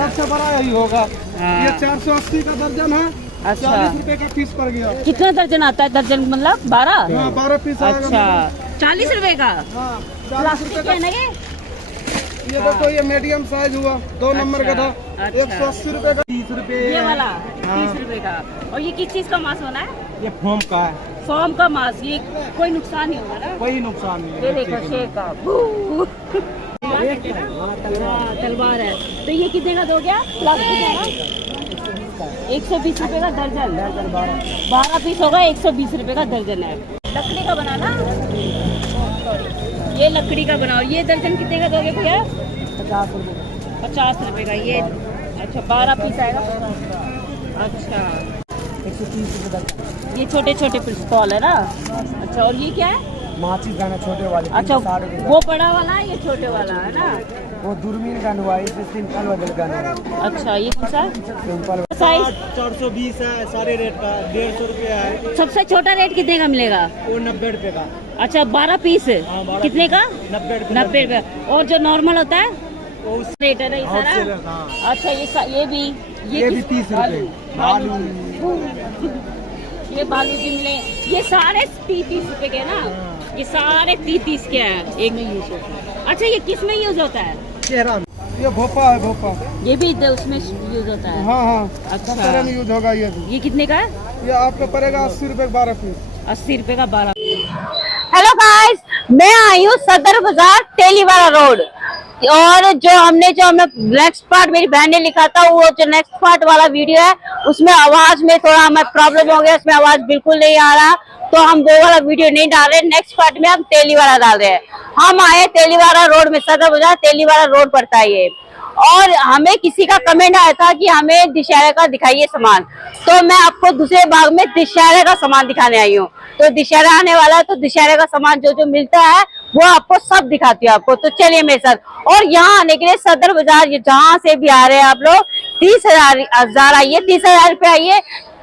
सबसे बड़ा यही होगा। हाँ। ये 480 का दर्जन है। अच्छा। 40 रुपए का पीस पड़ गया। कितना दर्जन आता है? दर्जन मतलब 12? हाँ 12 पीस आएगा। अच्छा 40 रुपए का। हाँ 40 प्लास्टिक रुपए का है का। ना ये? ये देखो ये मीडियम साइज हुआ 2 नंबर का था। अच्छा। 180 रुपए का। 30 रुपए ये वाला हाँ। 30 रुपए का। और ये किस चीज का मांस होना है? ये फोम का है। फॉर्म का मांस। ये कोई नुकसान नहीं होगा ना? कोई नुकसान नहीं ये है। देखो शेर का हाँ, तलवार है। तो ये कितने का दोगे आप? प्लास्टिक है ना? 120 रुपए का दर्जन। 12 पीस होगा, 120 रुपए का दर्जन है। लकड़ी का बनाना। ये लकड़ी का बनाओ। ये दर्जन कितने का दोगे भैया? 50 रुपए का। ये अच्छा 12 पीस आएगा। अच्छा 130 रुपए का। ये छोटे छोटे पिस्तौल है ना? अच्छा और ये क्या है? माचिस गाना छोटे वाले। अच्छा 60 रुपए का। वो बड़ा वाला है, ये छोटे वाला है ना? वो दूरबीन का हुआ, इसे सिंपल वाले गाना है। अच्छा ये कौन सा? सिंपल साइज 420 है सारे रेट का। 150 रुपया है। सबसे छोटा रेट कितने का मिलेगा? वो 90 रुपए का। अच्छा 12 पीस। 12 कितने का? 90 रुपए। 90 रुपए। और जो नॉर्मल होता है वो उस रेट है ना ये Wholesaler, सारा? हाँ। अच्छा ये भी ये भी 30 रुपए। भालू। ये भालू भी मिले। ये सारे 30 रुपए के ना? ये सारे 30 के हैं। एक में यूज होता है। अच्छा ये किस में यूज होता है? चेहरा में। ये भोपा है भोपा। ये भी उसमें यूज होता है? हाँ हाँ अच्छा। सब तरह में यूज होगा ये भी। ये कितने का है? ये आपको पड़ेगा 80 रुपए का 12 पीस। 80 रुपए का 12। हेलो गाइस, मैं आई हूँ सदर बाजार तेलीवाला रोड। और जो हमें नेक्स्ट पार्ट मेरी बहन ने लिखा था, वो जो नेक्स्ट पार्ट वाला वीडियो है उसमें आवाज में थोड़ा हमें प्रॉब्लम हो गया, उसमें आवाज बिल्कुल नहीं आ रहा, तो हम वो वाला वीडियो नहीं डाल रहे। नेक्स्ट पार्ट में हम तेलीवाला डाल रहे हैं। हम आए तेलीवाला रोड में, सदर बाजार तेलीवाला रोड पड़ता है ये। और हमें किसी का कमेंट आया था कि हमें दशहरे का दिखाइए सामान, तो मैं आपको दूसरे भाग में दशहरे का सामान दिखाने आई हूँ। तो दशहरा आने वाला है, तो दशहरे का सामान जो जो मिलता है वो आपको सब दिखाती हूँ आपको। तो चलिए मेरे साथ। और यहाँ आने के लिए सदर बाजार जहाँ से भी आ रहे हैं आप लोग, 30,000 आइए, 30,000 रुपये आइए।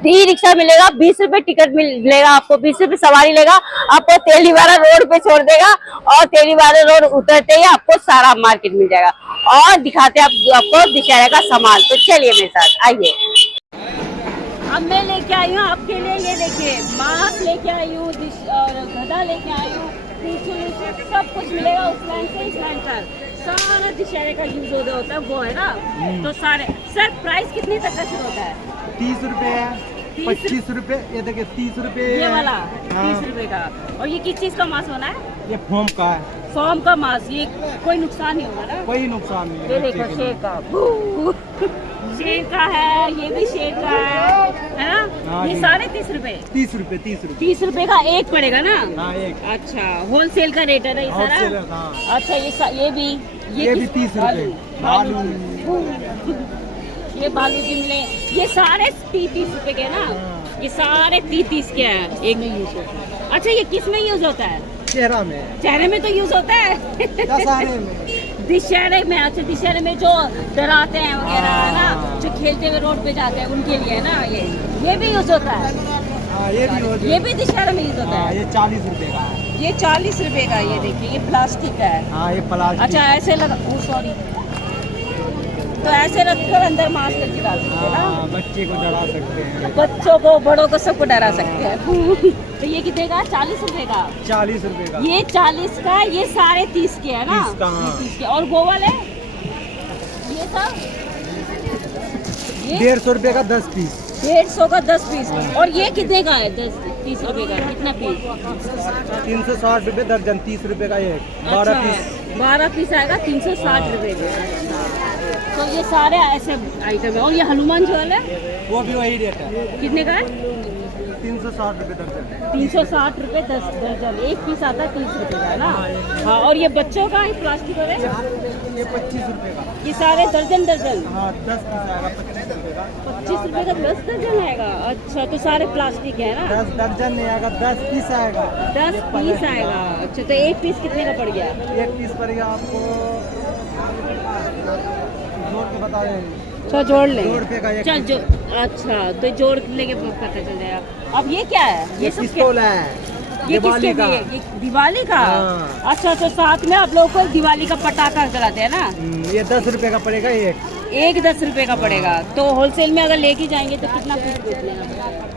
ई रिक्शा मिलेगा, 20 रुपए टिकट मिलेगा आपको, 20 रुपए सवारी लेगा, आपको तेलीवाला रोड पे छोड़ देगा। और तेलीवाला रोड उतरते ही आपको सारा मार्केट मिल जाएगा। और दिखाते हैं आपको दशहरे का सामान। तो चलिए मेरे साथ आइए। अब मैं लेके आई हूँ आपके लिए, ये देखिए मांस लेके आई हूँ, गधा लेके आई हूँ, सब कुछ मिलेगा उस लाइन से इस लाइन तक। सारा दशहरे का यूज होता है वो है ना? तो सारे सर प्राइस कितने तक का शुरू होता है? 30 रुपए है, 25 रुपए। ये देखिए 30 रुपए ये वाला हाँ। 30 रुपए का। और ये किस चीज का मांस होना है? ये फोम का है। फॉर्म का मांस। ये कोई नुकसान नहीं होगा ना? कोई नुकसान नहीं ये है। देखो शेर का शेर का है, ये भी शेर का है ना? हाँ ये जी। सारे 30 रुपए। 30 रुपए 30 रुपए। 30 रुपए का एक पड़ेगा ना? हाँ एक। अच्छा होलसेल का रेट है ना ये Wholesaler, सारा? हाँ। अच्छा ये भी ये भी किस- 30 रुपए। भालू। ये भालू भी मिले। ये सारे 30 रुपए के ना? ये सारे 30 के हैं। एक में यूज होता है। अच्छा ये किस में यूज होता है? चेहरा में। चेहरे में तो यूज होता है। दशहरे में। दशहरे में। अच्छा दशहरे में जो डराते हैं वगैरह है ना, जो खेलते हुए रोड पे जाते हैं उनके लिए है ना? ये भी यूज होता है। हाँ ये भी हो ये भी दशहरे में यूज होता हाँ, है। ये 40 रुपए का है। ये 40 रुपए का। ये देखिए ये प्लास्टिक का है। हाँ ये प्लास्टिक। अच्छा ऐसे लगा, सॉरी, तो ऐसे रखकर अंदर मांस करके डाल सकते हैं ना? हाँ बच्चे को डरा सकते हैं। बच्चों को बड़ों को सबको डरा सकते हैं। तो ये कितने का? 40 रुपए का। 40 रुपए का। ये 40 का, ये सारे 30 के है ना? 30 का, हाँ। 30 के। और वो वाले ये सब ये 150 रुपए का 10 पीस। 150 का 10 पीस। और ये कितने का है? 30 रुपए का कितना पीस? 360 रुपए दर्जन, 30 रुपए का एक। 12 पीस। 12 पीस आएगा 360 रुपए के। तो ये सारे ऐसे आइटम है। और ये हनुमान ज्वेल है, वो भी वही रेट है। कितने का है? 360 रुपए दर्जन। 360 रुपए 10 दर्जन। एक पीस आता है 30 रुपए का है ना? हाँ। और ये बच्चों का प्लास्टिक वाले ये 25 रुपए का। ये सारे दर्जन दर्जन हाँ 10 पीस आएगा 25 रुपए का। 25 रुपए का 10 दर्जन आएगा। अच्छा तो सारे प्लास्टिक है ना? 10 दर्जन नहीं आएगा, 10 पीस आएगा। 10 पीस आएगा। अच्छा तो एक पीस कितने का पड़ गया? एक पीस पड़ेगा आपको, जोड़ के बता रहे अच्छा जोड़ ले। 2 रुपए का एक। चल जो अच्छा तो जोड़ लेके पता चल जाएगा। अब ये क्या है? ये सब पिस्तौल है। ये दिवाली किसके का। लिए? ये दिवाली का? हाँ। अच्छा तो साथ में आप लोगों को दिवाली का पटाखा जलाते हैं ना? ये 10 रुपए का पड़ेगा एक। एक 10 रुपए का पड़ेगा। तो होलसेल में अगर लेके जाएंगे तो कितना पीस बेच लेना?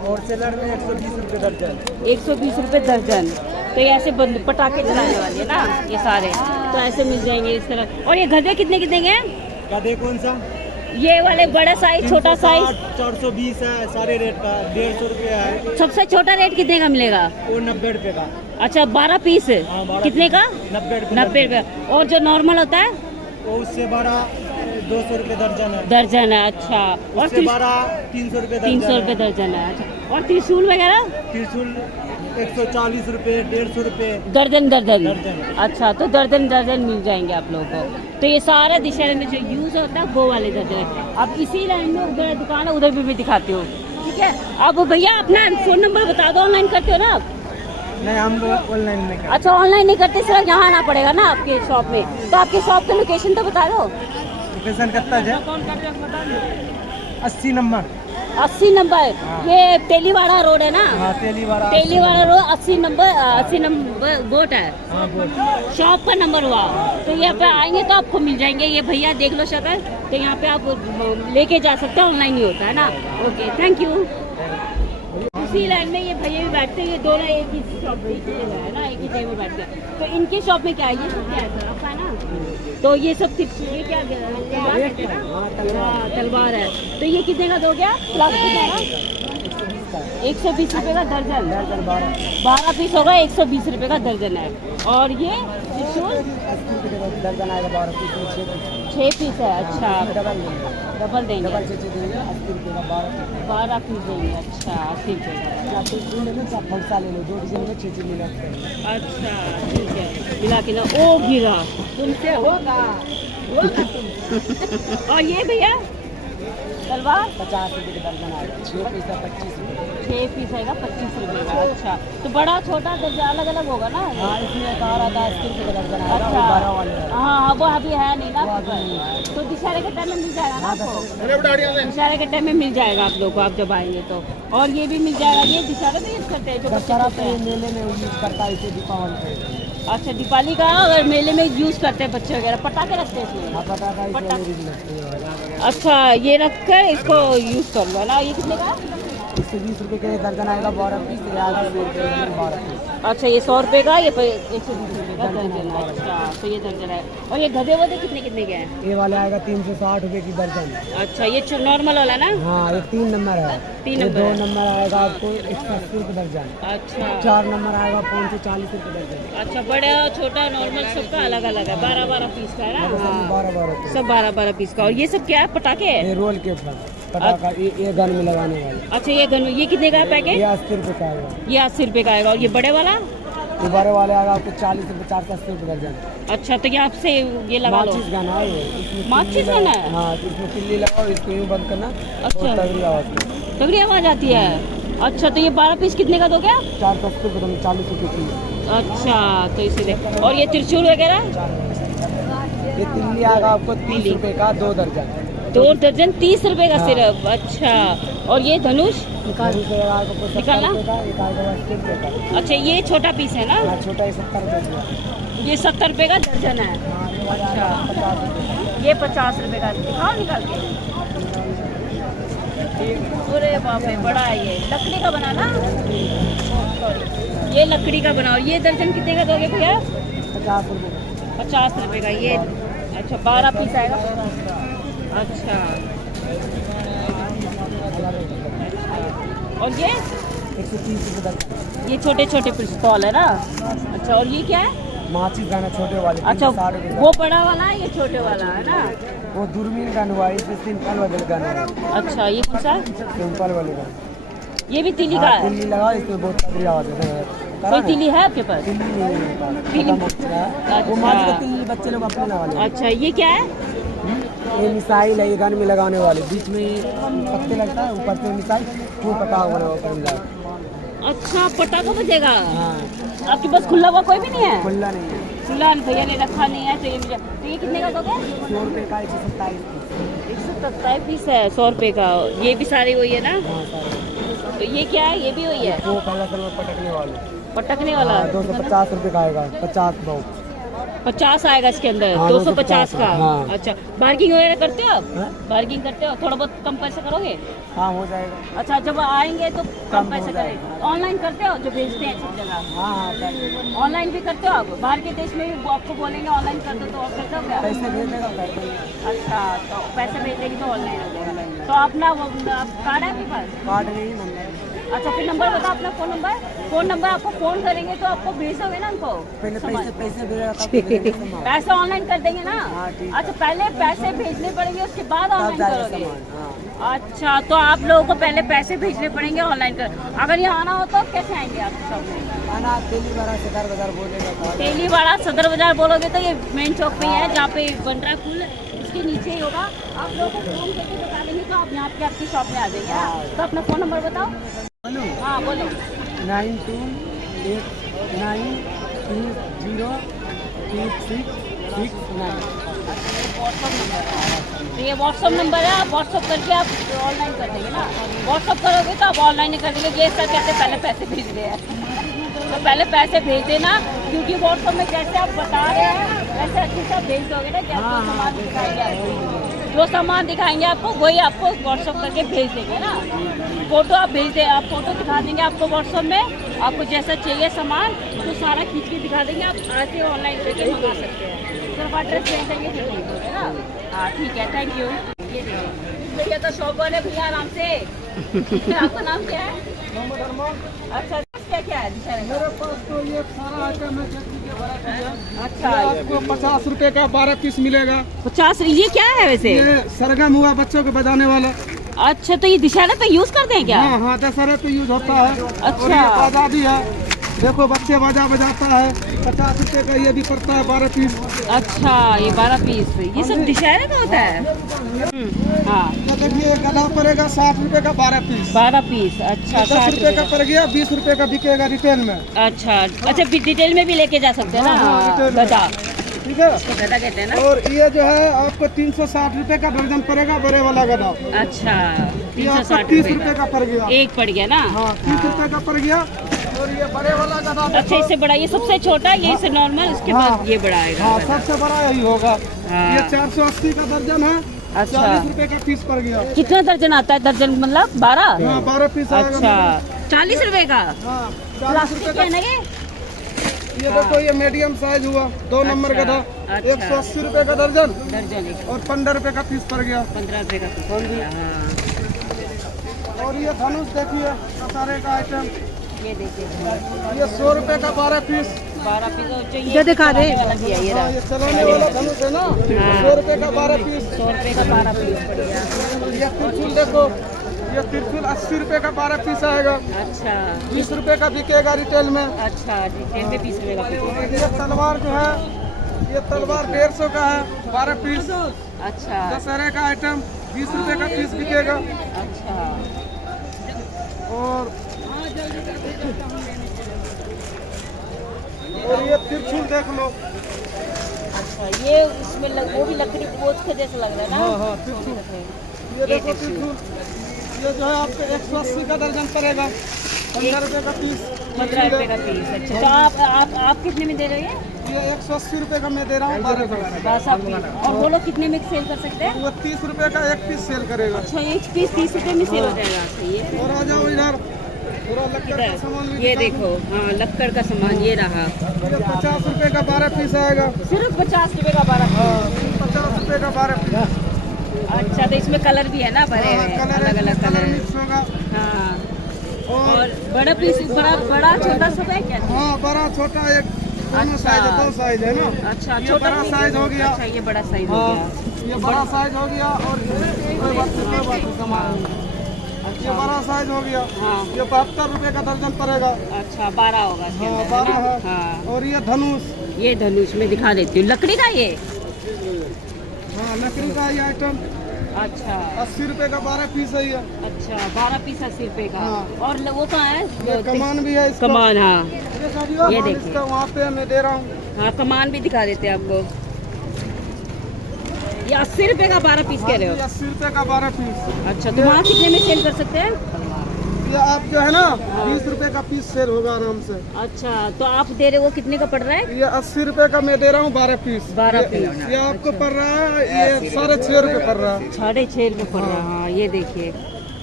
होलसेलर में 120 रुपये दर्जन। 120 रुपए दर्जन। तो ये ऐसे बंद पटाखे चलाने वाले हैं ना ये सारे, तो ऐसे मिल जाएंगे इस तरह। और ये गधे कितने कितने के हैं? गधे कौन सा? ये वाले बड़ा साइज, छोटा साइज? 420 है सारे रेट का, 150 रुपये है। सबसे छोटा रेट कितने का मिलेगा? वो 90 रुपये का। अच्छा 12 पीस? हाँ, 12 कितने का? 90 रुपये। 90 रुपये। और जो नॉर्मल होता है वो उससे 12 200 रुपये दर्जन है। दर्जन है। अच्छा। और उससे 12 300 रुपये दर्जन। 300 रुपये दर्जन है। अच्छा। और त्रिशूल वगैरह? त्रिशूल 140 रुपये, 150 रुपये दर्जन दर्जन। दर्जन। अच्छा, तो दर्जन दर्जन मिल जाएंगे आप लोगों को। तो ये सारा दशहरे में जो यूज होता है वो वाले दर्जन है। अब इसी लाइन में उधर दुकान है, उधर भी मैं दिखाती हूँ, ठीक है? अब भैया अपना फोन नंबर बता दो। ऑनलाइन करते हो ना आप? नहीं, हम ऑनलाइन में करते। अच्छा, ऑनलाइन नहीं करते, सिर्फ यहाँ आना पड़ेगा ना आपके शॉप में। तो आपके शॉप का लोकेशन तो बता दो। लोकेशन कितना है? 80 नंबर। 80 नंबर। ये तेलीवाड़ा रोड है ना? हाँ, तेलीवाड़ा रोड 80 नंबर बोट है। हाँ, बोल। शॉप का नंबर हुआ। तो यहाँ पे आएंगे तो आपको मिल जाएंगे। ये भैया देख लो शक्ल, तो यहाँ पे आप लेके जा सकते हो, ऑनलाइन ही होता है ना। Okay, thank you. उसी लाइन में ये भैया भी बैठते हैं, ये दोनों एक ही शॉप पे है ना, एक ही जगह में बैठते हैं। तो इनके शॉप में क्या है? ये सब क्या है सर आपका है ना? तो ये सब ये क्या तलवार कहते हैं ना? हाँ, तलवार है। तो ये कितने का दो गया? प्लास्टिक है ना? 120 रुपये का दर्जन। 12 पीस होगा, 120 रुपये का दर्जन है। और ये त्रिशूल दर्जन आएगा 12 पीस। 6 पीस है। अच्छा, डबल देंगे। 12 पीस देंगे। अच्छा, 80 रुपये। अच्छा, ठीक है, मिला के ना। ओ गिरा तुमसे होगा। और ये भैया तलवार 50 रुपये के दर्जन आएगा। 6 पीस है 25 रुपये। 6 पीस आएगा 25 रुपये का। अच्छा, तो बड़ा छोटा दर्जा अलग अलग होगा ना? हाँ, इसमें 10 रुपये का दर्जन आएगा। अच्छा। 12 वाले हैं। हाँ, वो अभी है नहीं ना आपके पास। तो दशहरे के टाइम में मिल जाएगा ना आपको? दशहरे के टाइम में मिल जाएगा आप लोग को, आप जब आएंगे तो। और ये भी मिल जाएगा। ये दशहरे में यूज करते हैं जो दशहरा पे मेले में यूज करता है, इसे दीपावली पे। अच्छा, दीपावली का अगर मेले में यूज करते हैं बच्चे वगैरह, पटाखे रखते हैं इसमें। हाँ, पटाखा इसमें लगते हैं। अच्छा, ये रख कर इसको यूज कर लो ना। ये कितने का? 120 रुपये के दर्जन आएगा। 12 पीस 12 पीस। अच्छा, ये 100 रुपये का, ये 120 रुपये का दर्जन है। अच्छा, तो ये दर्जन है। और ये गधे वधे कितने कितने के हैं? ये वाले आएगा 360 रुपये की दर्जन। अच्छा, ये नॉर्मल वाला ना? हाँ, ये 3 नंबर है। 3 ये नंबर 2 है। नंबर आएगा आपको 180 रुपये दर्जन। अच्छा। 4 नंबर आएगा 540 रुपये दर्जन। अच्छा, बड़ा छोटा नॉर्मल सबका अलग अलग है। 12 पीस का है ना? हाँ, 12 सब 12 पीस का। और ये सब क्या है? पटाखे? ये रोल के ऊपर पटाखा, ये गन में लगाने वाले। अच्छा, ये गन, ये कितने का है पैकेट? ये 80 रुपये का आएगा। ये 80 रुपये का आएगा। और ये बड़े वाला? ये बड़े वाले आएगा आपको 40 रुपये, 480 रुपये दर्जन। अच्छा, तो ये आपसे ये लगा लो। माचिस गाना है ये। इसमें माचिस तिल्ली गाना लगा- है? हाँ, इसमें तिल्ली लगाओ, इसको यूँ बंद करना। अच्छा। बहुत तगड़ी आवाज़ है। तगड़ी आवाज आती है। अच्छा, तो ये 12 पीस कितने का दोगे आप? 480 रुपये, 40 रुपये की। अच्छा, तो इसीलिए। और ये त्रिशूल वगैरह? ये तिल्ली आएगा आपको 30 रुपये का 2 दर्जन। 2 दर्जन 30 रुपये का हाँ। सिर्फ। अच्छा, और ये धनुष धनुष आएगा आपको 70 निकालना? रुपये का, एक आएगा 80 रुपये का। अच्छा, ये छोटा पीस है ना? हाँ, छोटा ही 70 रुपये का। ये 70 रुपये का दर्जन है। हाँ, ये वाला अच्छा। आएगा 50 रुपये का। ये 50 रुपये का। दिखाओ निकाल के। अरे बाप रे, बड़ा है ये। लकड़ी का बना ना? ये लकड़ी का बना। और ये दर्जन कितने का दोगे भैया? 50 रुपये का। 50 रुपये का ये। अच्छा, 12 पीस आएगा। अच्छा, और ये 130 रुपये दर्जन। ये छोटे छोटे पिस्तौल है ना? अच्छा, और ये क्या है? माचिस गाना छोटे वाले। अच्छा, 360 रुपये का। वो बड़ा वाला है, ये छोटे वाला है ना? वो दूरबीन गन हुआ, इसमें सिंपल वाले गन है। अच्छा, ये कौन सा है? सिंपल वाले गन। ये भी तिली का हाँ, है? तिल्ली लगाओ, इसमें बहुत तगड़ी आवाज़ है। कोई तिली है आपके पास? तिल्ली नहीं है, तिल्ली- खत्म हो चुका है। वो अच्छा। माचिस का तिल्ली बच्चे लोग अपने लगाने वाले। अच्छा, ये क्या है? ये मिसाइल है, ये गन में लगाने वाले। बीच में ये पत्ते लगता है, ऊपर से मिसाइल, वो पटाखा बना ऊपर मिला। अच्छा, पटाखा बजेगा। हाँ, आपके पास खुला हुआ कोई भी नहीं है? खुला नहीं है। खुला भैया ने रखा नहीं है, तो ये मुझे। तो ये कितने का दोगे? 100 रुपये का 127 पीस। 127 पीस है 100 रुपये का। ये भी सारी वही है ना? हाँ, सारे। तो ये क्या है? ये भी वही है, वो काला कलर पटकने वाले। पटकने वाला। 250 रुपये का आएगा, 50 बॉक्स। 50 आएगा इसके अंदर। हाँ, 250 का। हाँ। अच्छा, बार्गिंग वगैरह करते हो आप? हाँ? बार्गिंग करते हो? थोड़ा बहुत कम पैसे करोगे? हाँ हो जाएगा। अच्छा, जब आएंगे तो कम कम पैसे हो जाएगा। करेंगे। ऑनलाइन करते हो जो भेजते हैं सब जगह? हाँ हाँ कर देंगे। ऑनलाइन भी करते हो आप? बाहर के देश में भी वो आपको बोलेंगे ऑनलाइन कर दो तो आप करते हो क्या? पैसे भेज देगा कर देंगे। अच्छा, तो पैसे भेज देगी तो ऑनलाइन हो जाएगा। तो अपना वो कार्ड है आपके पास? कार्ड नहीं नंबर। अच्छा, फिर नंबर बताओ अपना, फ़ोन नंबर आपको फ़ोन करेंगे तो आपको भेज दोगे ना उनको? पहले सामान। पैसे भेजेगा तब तो भेजेंगे सामान। पैसे ऑनलाइन कर देंगे ना? हाँ, ठीक है। अच्छा, पहले पैसे भेजने पड़ेंगे उसके बाद तब ऑनलाइन जाएगा करोगे? सामान। हाँ अच्छा, तो आप लोगों को पहले पैसे भेजने पड़ेंगे ऑनलाइन कर। अगर यहाँ आना हो तो कैसे आएंगे आपके शॉप में? आना दिल्ली वाला सदर बाजार बोलेगा तो आ जाएगा। तेलीवाड़ा सदर बाजार बोलोगे तो ये मेन चौक पे ही है जहाँ पे बन रहा है पुल, उसके नीचे ही होगा। आप लोगों को फोन करके बता देंगे तो आप यहाँ पे आपकी शॉप में आ जाएंगे ना? तो अपना फ़ोन नंबर बताओ। हेलो हाँ बोलो। 92893669। तो ये व्हाट्सअप नंबर है, आप व्हाट्सअप करके आप ऑनलाइन कर देंगे ना? व्हाट्सअप करोगे तो आप ऑनलाइन ही कर देंगे। ये सर कहते पहले पैसे भेज रहे हैं तो पहले पैसे भेज देना, क्योंकि व्हाट्सअप में जैसे आप बता रहे हैं वैसे अच्छे से आप भेज दोगे ना। जैसे सामान दिखाएंगे आपको, जो सामान दिखाएंगे आपको वही आपको व्हाट्सअप करके भेज देंगे ना। फ़ोटो आप भेज दे, आप फ़ोटो दिखा देंगे आपको व्हाट्सअप में, आपको जैसा चाहिए सामान तो सारा खींच के दिखा देंगे। आप आके ऑनलाइन करके मंगा सकते हैं। सिर्फ एड्रेस भेज देंगे तो भेज दोगे ना? हाँ ठीक है, थैंक यू। ये देखिए भैया तो शॉप वाले भैया, आराम से। आपका नाम क्या है? अच्छा, क्या क्या है? मेरे पास तो ये सारा आइटम है चटनी के वैरायटी है। अच्छा, आपको 50 रुपए का 12 पीस मिलेगा। 50। ये क्या है वैसे? ये सरगम हुआ बच्चों को बजाने वाला। अच्छा, तो ये दशहरा पे यूज करते हैं क्या? हाँ हाँ दशहरे पे यूज होता है। अच्छा। और ये बाजा भी है, देखो बच्चे बाजा बजाता है। 50 रुपए का ये भी पड़ता है 12 पीस। अच्छा, ये 12 पीस ये सब दशहरे का होता है? हाँ, तो देखिए गला पड़ेगा 60 रुपए का 12 पीस। 12 पीस। अच्छा, 10 रुपए का पड़ गया, 20 रुपए का बिकेगा रिटेल में। अच्छा अच्छा, डिटेल में भी लेके जा सकते हैं ना? हाँ, डिटेल में। गदा, ठीक है। इसको गदा कहते हैं ना? और ये जो है आपको 360 रुपए का दर्जन पड़ेगा बड़े वाला गदा। अच्छा, ये आपको 360 30 रुपए रुपए का पड़ गया। एक पड़ गया ना? हाँ 30 रुपए का पड़ गया। और ये बड़े वाला गदा अच्छा, इससे बड़ा, ये सबसे छोटा, ये इससे नॉर्मल, इसके हाँ। बाद ये बड़ा आएगा। हाँ सबसे बड़ा यही होगा। हाँ। ये 480 का दर्जन है। अच्छा। 40 रुपए का पीस पड़ गया। कितना दर्जन आता है? दर्जन मतलब 12? हाँ 12 पीस आएगा। अच्छा, 40 रुपए का? हाँ 40 प्लास्टिक रुपए का है का। ना ये? ये देखो ये मीडियम साइज हुआ 2 नंबर अच्छा, गधा। अच्छा। 180 रुपए का दर्जन दर्जन एक और 15 रुपए का पीस पड़ गया। 15 रुपए का पीस। हाँ जी। हाँ, और ये धनुष देखिए कसारे का आइटम, ये देखिए ये 100 रुपए का 12 पीस। 12 पीस और जो ये दिखा दे वाला दिया, ये हाँ रहा ये चलाने वाला धनुष है ना। 100 रुपए का 12 पीस। 100 रुपए का 12 पीस पड़ गया। ये त्रिशूल देखो, ये त्रिशूल 80 रुपए का 12 पीस आएगा। अच्छा 20 रुपए का बिकेगा रिटेल में। अच्छा, डिटेल में 20 रुपए का पीस। ये तलवार जो है, ये तलवार 150 का है 12 पीस। अच्छा दशहरे का आइटम 20 रुपए का पीस बिकेगा। अच्छा, और ये त्रिशूल देख लो। अच्छा, ये इसमें वो भी लकड़ी पोत के जैसा लग रहा है ना? हाँ हाँ त्रिशूल, ये देखो त्रिशूल, ये जो है आपको 180 का दर्जन पड़ेगा। 15 रुपए का पीस। 15 रुपए का पीस। अच्छा, तो आप कितने में दे रहे हैं? ये 180 रुपए का मैं दे रहा हूँ 12 का। बस आप पीस। और वो लोग कितने में सेल कर सकते हैं? वो 30 रुपए का एक पीस सेल करेगा। अच्छा, एक पीस 30 रुपए में सेल हो जाएगा। सही है। और आ जाओ इधर, पूरा लक्कड़ का सामान भी ये दिखा देखो, हाँ लक्कड़ का सामान ये रहा। दूँ। ये 50 रुपए का 12 पीस आएगा। सिर्फ 50 रुपए का 12 हाँ 50 रुपए का 12 पीस। अच्छा, तो इसमें कलर भी है ना भरे हुए? कलर अलग अलग कलर है। मिक्स होगा। हाँ, और और बड़ा पीस, बड़ा छोटा सब है क्या? हाँ बड़ा छोटा एक दोनों अच्छा। साइज है, 2 साइज है ना। अच्छा, ये छोटा बड़ा साइज हो गया। अच्छा, ये बड़ा साइज हो हाँ गया। ये बड़ा साइज हो गया। और कोई बात नहीं सामान, ये बड़ा साइज हो गया। हाँ, ये 72 रुपए का दर्जन पड़ेगा। अच्छा 12 होगा इसके हाँ अंदर, 12 है है। ना? हाँ, और ये धनुष, ये धनुष में दिखा देती हूँ, लकड़ी का ये। हाँ लकड़ी का ये आइटम अच्छा 80 रुपए का 12 पीस है ये। अच्छा, 12 पीस 80 रुपए का। हाँ। और वो कहाँ है? ये कमान भी है इसका। कमान, हाँ ये ये देखिए। इसका वहाँ पे मैं दे रहा हूँ। हाँ, कमान भी दिखा देते हैं आपको। ये 80 रुपए का 12 पीस कह रहे हो? 80 रुपए का 12 पीस। अच्छा, तो वहाँ कितने में सेल कर सकते हैं? ये आप जो है ना 20 रुपए का पीस सेल होगा आराम से। अच्छा, तो आप दे रहे वो कितने का पड़ रहा है? ये 80 रुपए का मैं दे रहा हूँ 12 पीस। 12 पीस। ये आपको पड़ रहा है ये 6.5 रुपए पड़ रहा है। 6.5 रुपए पड़ रहा है। हाँ, ये देखिए।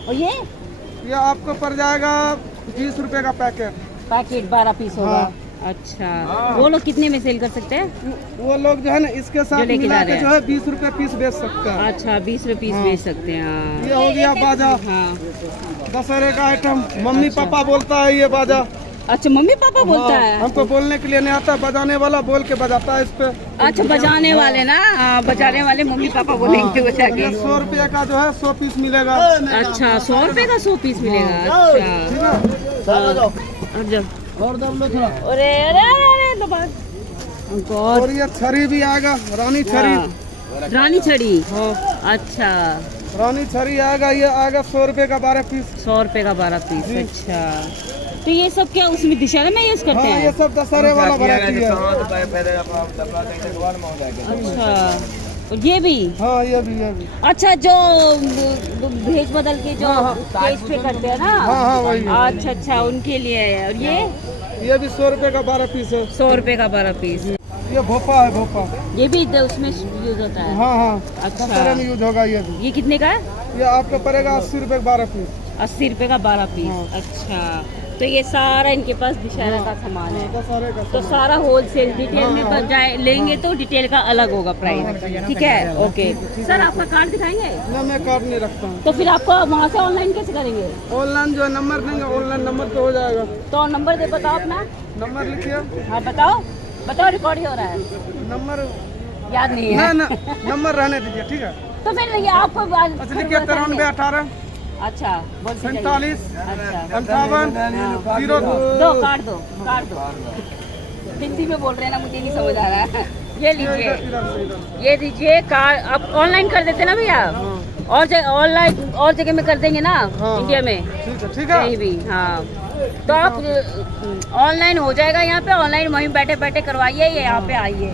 और ये आपको पड़ जाएगा 20 रुपए का पैकेट। 12 पीस होगा। हाँ। अच्छा, वो लोग कितने में सेल कर सकते हैं? वो लोग जो है ना इसके साथ लेके मिला जा के रहे जो है 20 रुपए पीस बेच सकता है। अच्छा, 20 रुपए पीस हाँ। बेच सकते हैं। हाँ। ये हो गया बाजा, हाँ। दशहरे का आइटम। मम्मी पापा बोलता है ये बाजा। अच्छा, मम्मी पापा बोलता हाँ, है। हमको बोलने के लिए नहीं आता, बजाने वाला बोल के बजाता है इस पे। अच्छा, बजाने वाले ना। हाँ, बजाने वाले मम्मी पापा बोलेंगे बजा के। ये 100 रुपए का जो है 100 पीस मिलेगा। अच्छा, 100 रुपए का 100 पीस मिलेगा। अच्छा, और दम लो थोड़ा। अरे अरे अरे तो बात गॉड। और ये छड़ी भी आएगा, रानी छड़ी। हाँ, रानी छड़ी। हाँ, अच्छा, रानी छड़ी आएगा। ये आएगा 100 रुपए का 12 पीस। 100 रुपए का 12 पीस। अच्छा, तो ये सब क्या उसमें दशहरे में यूज करते हाँ, हैं? ये सब दशहरे वाला वैरायटी है। अच्छा, और ये भी? हाँ, ये भी। अच्छा, जो भेज बदल के जो पेज पे करते हैं ना। हाँ, वही है। अच्छा अच्छा, उनके लिए है। और ये भी 100 रुपए का 12 पीस है। 100 रुपए का 12 पीस। ये भोपा है, भोपा। ये भी तो उसमें यूज होता है? हाँ, अच्छा। दशहरे में यूज होगा ये भी। ये कितने का है? ये आपको पड़ेगा 80 रुपए का 12 पीस। 80 रुपए का 12 पीस। हाँ। अच्छा, तो ये सारा इनके पास दशहरा का सामान है। दशहरे का तो सारा होलसेल डिटेल में हाँ। जाए लेंगे तो डिटेल का अलग होगा प्राइस। ठीक है, ओके। सर, आपका कार्ड दिखाएंगे? ना, मैं कार्ड नहीं रखता हूँ। तो फिर आपको वहाँ से ऑनलाइन कैसे करेंगे? ऑनलाइन जो है नंबर देंगे, ऑनलाइन नंबर पे हो जाएगा। तो नंबर दे, बताओ अपना। नंबर लिखिए। हाँ, बताओ बताओ, रिकॉर्ड ही हो रहा है। नंबर याद नहीं ना है? ना, नंबर रहने दीजिए, ठीक है। तो फिर ये आपको अच्छा, लिखिए 93 18 अच्छा, बोल के जाइए। 47 अच्छा, 58 02। दो काट दो, काट दो। हिंदी में बोल रहे हैं ना, मुझे नहीं समझ आ रहा है। ये लीजिए, ये दीजिए कार्ड। आप ऑनलाइन कर देते ना भैया? और जगह ऑनलाइन और जगह में कर देंगे ना? हाँ। इंडिया में ठीक है। कहीं भी। हाँ, तो आप ऑनलाइन हो जाएगा यहाँ पे। ऑनलाइन वहीं बैठे बैठे करवाइए, ये यहाँ पे आइए।